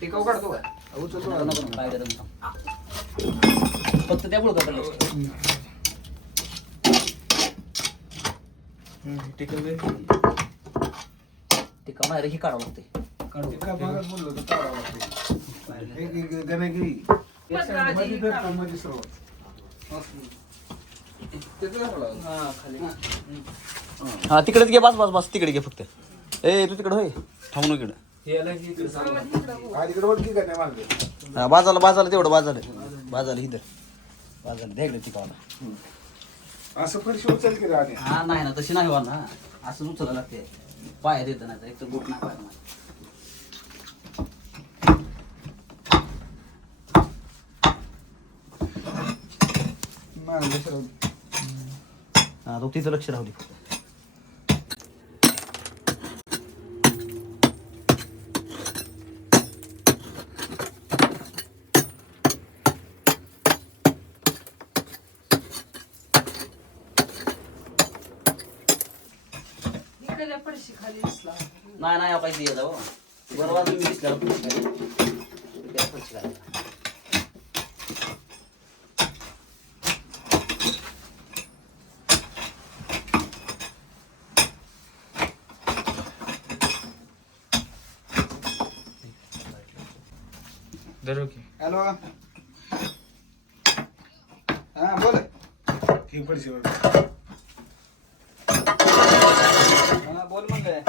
टिकाऊ काढतो का फक्त त्या बुडका टिकाऊ नाही रे, ही काढावं लागते. हा तिकडेच घे, बस बस बस तिकडे घे फक्त. ए तू तिकडे होय, थांबून इकडे. हा बाजाला बाजाला तेवढं बाजाला बाजाला इथं बाजाला द्या इकडे टिकावला. असं फरशी उचल की राहणे. हा नाही ना तशी नाही ना, असं उचलायला लागते. पाय देत नाही एक तर बोट नाही पाय हा तो तिथं लक्ष राहू दे. नाही नाही आपण दिया जाऊ बरोबर तुम्ही दिसल्याला पैसे हॅलो हा बोल ही फरशी हा बोल म्हणलंय.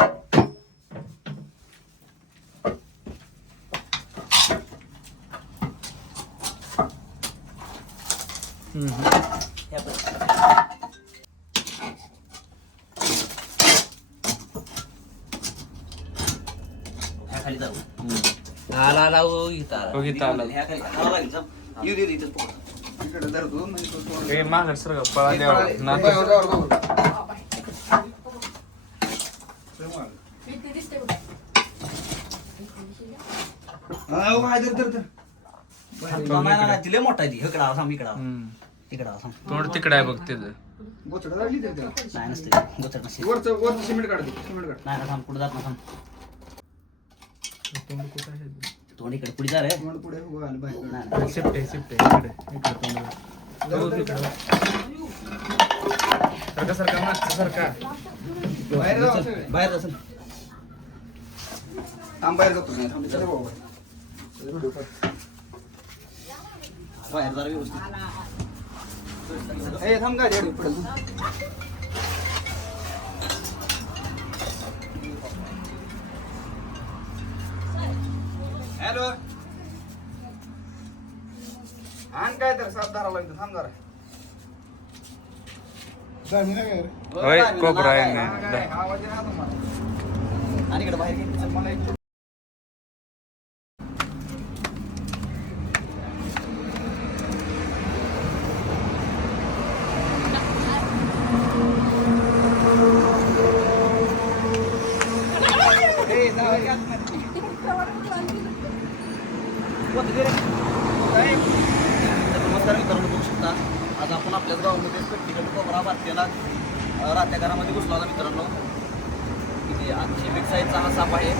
खाली जाऊ आला लावू इथं येऊ दे इथं इकडे धरतो म्हणजे तो तोंड- ए माघार सर पळा द्यावा ना जाऊ, जाऊ, जाऊ. हा, हो, हाय, धर, धर, धर. तिले मोठा आहे ती इकडं आला सांग इकडं इकडं आला सांग तोंड तिकडे आहे बघ तिथं. बोचडं लागली तर त्याला. नाही नसते गोचर नसते वरचं सिमेंट काढतो सिमेंट काढ. नाही ना थांब पुढे जात ना थांब तोंड कुठं आहे? तोंड इकडे पुढे जा रे तोंड पुढे उभं आलं बाहेर. नाही शिफ्ट आहे इकडे इकडे तोंड. जाऊ, जाऊ, जाऊ. सरका सरका मागचं सरका. बाहेर जाऊ सगळे. बाहेर असेल थांब, बाहेर जातो नाही. थांब, चल बाबा. चल, व्हिडिओ काढ. बाहेर जरा व्यवस्थित ए, थांब गाडी एवढी पुढे. हॅलो आण काय तर सात धारा लागतं थांब जरा. होय कोपरा आहे हा, ना. काय, आवाज येणार तुम्हाला. आणि इकडे बाहेर घे. चल, मला एक नमस्कार मित्रांनो, बघू शकता आज आपण आपल्याच गावामध्ये प्रॅक्टिकल कोबरा बारतेला राहत्या घरामध्ये घुसला होता मित्रांनो. किती आजची बिग साईजचा हा साप आहे.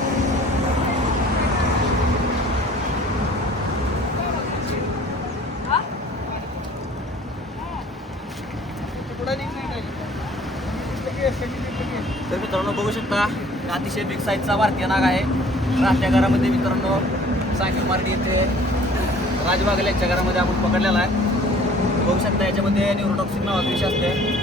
तर मित्रांनो बघू शकता अतिशय बिग साईजचा भारतीय नाग आहे. राहत्या घरामध्ये मित्रांनो सांगली मार्डी येथे राजबागल यांच्या घरामध्ये आपण पकडलेला आहे. बघू शकता याच्यामध्ये न्यूरोटॉक्सिन नावाचा विषय असते.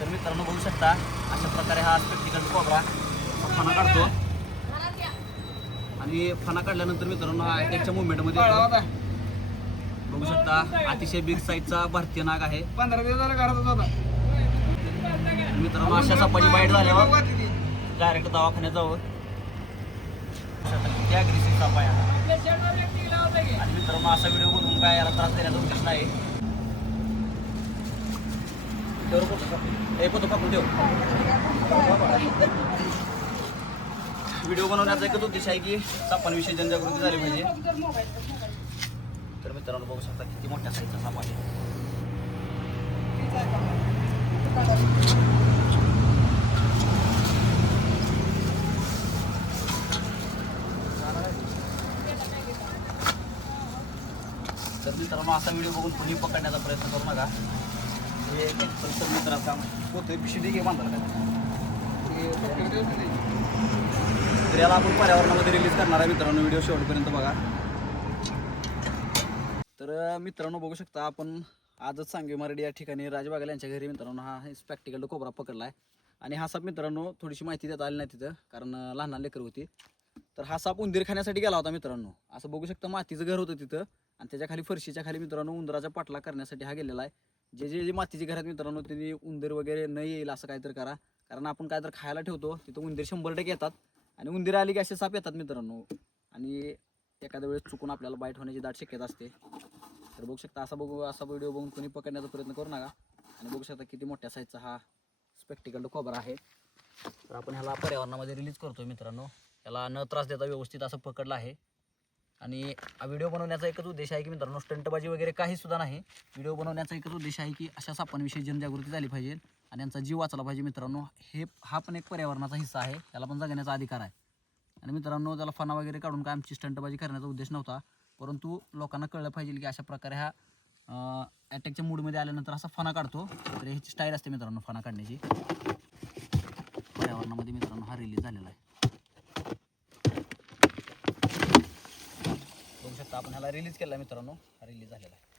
तर मित्रांनो बघू शकता अशा प्रकारे हा स्पेक्टिकल कोबरा फणा काढतो आणि फणा काढल्यानंतर मित्रांनो हा अटॅकच्या मुवमेंटमध्ये बघू शकता अतिशय बिग साईजचा भारतीय नाग आहे. 15 दिवसाला घरातच होता मित्रांनो अशा सापाची बाईट झाल्यावर डायरेक्ट दवाखान्यात जावं. किती अग्रेसिव्ह साप आहे हा. आणि मित्रांनो असा व्हिडिओ बनवून काय याला त्रास देण्याचा उद्देश नाही. फोटो टाकून ठेव. व्हिडिओ बनवण्याचा एकच उद्देश आहे की सापांविषयी जनजागृती झाली पाहिजे. तर मित्रांनो बघू शकता किती मोठ्या साईजचा साप आहे. तर मित्रांनो असा व्हिडिओ बघून कोणी पकडण्याचा प्रयत्न करू नका. हे मित्रांनो काम होतं पिशवी घे बांधायला तर याला आपण पर्यावरणामध्ये रिलीज करणार आहे मित्रांनो. व्हिडिओ शेवटपर्यंत बघा. तर मित्रांनो बघू शकता आपण आजच सांगवी मारडी या ठिकाणी राजबागल यांच्या घरी मित्रांनो हा स्पेक्टिकल कोबरा पकडला आहे. आणि हा साप मित्रांनो थोडीशी माहिती देता आली नाही तिथं कारण लहान लहान लेकरं होती. तर हा साप उंदीर खाण्यासाठी गेला होता मित्रांनो. असं बघू शकता मातीचं घर होतं तिथं आणि त्याच्या खाली फरशीच्या खाली मित्रांनो उंदराचा पाठला करण्यासाठी हा गेलेला आहे. जे मातीचे घर आहेत मित्रांनो त्यांनी उंदीर वगैरे न येईल असं काहीतरी करा. कारण आपण काहीतरी खायला ठेवतो तिथं उंदीर 100% येतात आणि उंदीर आली की असे साप येतात मित्रांनो. आणि एखाद्या वेळेस चुकून आपल्याला बाईट होण्याची दाट शक्यता असते. तर बघू शकता असा व्हिडिओ बघून कोणी पकडण्याचा प्रयत्न करू नका. आणि बघू शकता किती मोठ्या साईजचा हा स्पेक्टिकल कोबरा आहे. तर आपण ह्याला पर्यावरणामध्ये रिलीज करतोय मित्रांनो. याला न त्रास देता व्यवस्थित असं पकडलं आहे. आणि हा व्हिडिओ बनवण्याचा एकच उद्देश आहे की मित्रांनो स्टंटबाजी वगैरे काही सुद्धा नाही. व्हिडिओ बनवण्याचा एकच उद्देश आहे की अशा सापांविषयी जनजागृती झाली पाहिजे आणि यांचा जीव वाचला पाहिजे मित्रांनो. हा पण एक पर्यावरणाचा हिस्सा आहे. त्याला पण जगण्याचा अधिकार आहे. आणि मित्रांनो त्याला फना वगैरे काढून काय आमची स्टंटबाजी करण्याचा उद्देश नव्हता. परंतु लोकांना कळलं पाहिजे की अशा प्रकारे हा अटॅकच्या मूडमध्ये आल्यानंतर असा फना काढतो. तर ह्याची स्टाईल असते मित्रांनो फना काढण्याची. पर्यावरणामध्ये मित्रांनो हा रिलीज झालेला आहे. बघू शकता आपण ह्याला रिलीज केला मित्रांनो. हा रिलीज झालेला आहे.